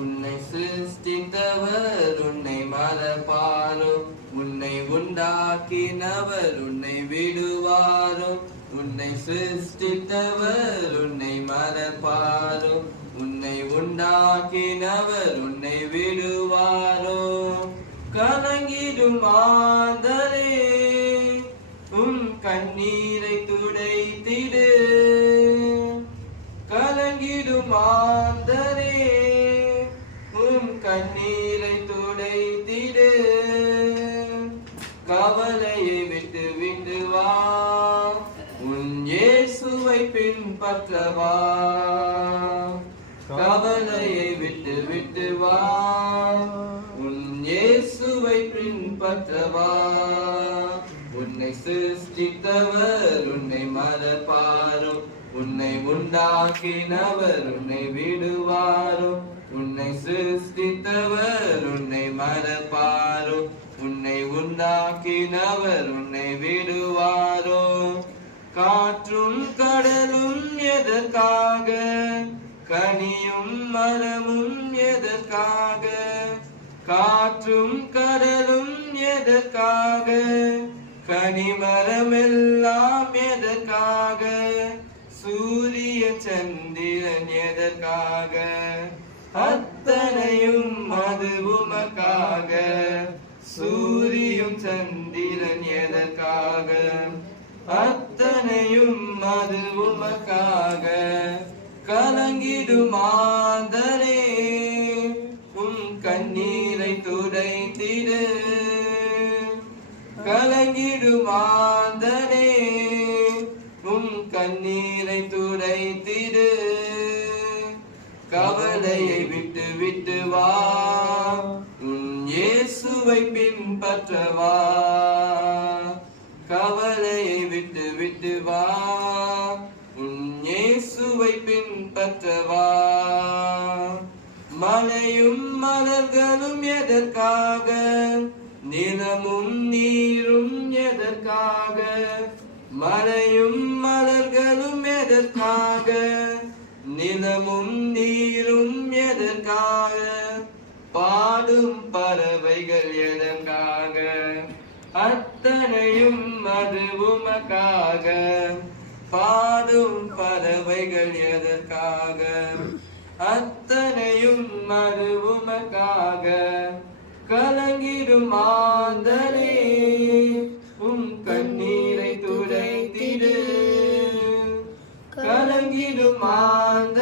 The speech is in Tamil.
உன்னை சிருஷ்டித்தவர் உன்னை மறப்பாரோ? உன்னை உண்டாக்கினவர் உன்னை விடுவாரோ? உன்னை சிருஷ்டித்தவர் உன்னை மறப்பாரோ? உன்னை உண்டாக்கினவர் உன்னை விடுவாரோ? கலங்கிடும் மாதரே உன் கண்ணீரை துடைத்திடு. கலங்கிடும் மாதரே உன் கண்ணீரை துடைத்திடு. கவலையை விட்டு விட்டு வா, உன் இயேசுவை பின்பற்றவா. கவலையை விட்டு விட்டு வா, உன் இயேசுவை பின்பற்றவா. உன்னை சிருஷ்டித்தவர் உன்னை மறப்பாரோ? உன்னை உண்டாக்கினவர் உன்னை விடுவாரோ? உன்னை சிருஷ்டித்தவர் உன்னை மறப்பாரோ? உன்னை உண்டாக்கினவர் உன்னை விடுவாரோ? காற்றும் கடலும் எதற்காக? கனியும் மரமும் எதற்காக? காற்றும் கடலும் எதற்காக? கனிமரமெல்லாம் எதற்காக? சூரிய சந்திரன் எதற்காக? அத்தனையும் அது உமக்காக. சூரியும் சந்திரன் எதற்காக? அத்தனையும் அது உமக்காக. கலங்கிடும் மாதரே உன் கண்ணீரை துடைத்திடு. கலங்கிடும் மாதரே உன் கண்ணீரை துடைத்திடு. கவலையை விட்டு விட்டு வா, உன் இயேசுவை பின்பற்றவா. கவலையை விட்டு விட்டு வா, உன் இயேசுவை பின்பற்றவா. மலையும் மலர்களும் எதற்காக? நிலமும் நீரும் எதற்காக? மலையும் மலர்களும் எதற்காக? நிலமும் நீரும் எதற்காக? பாடும் பறவைகள் எதற்காக? அத்தனையும் அது உமக்காக. பாடும் பறவைகள் எதற்காக? அத்தனையும் அது உமக்காக. கலங்கிடும் மாந்தரே உன் கண்ணீரை துடைத்திடு. கலங்கிடும் மாந்த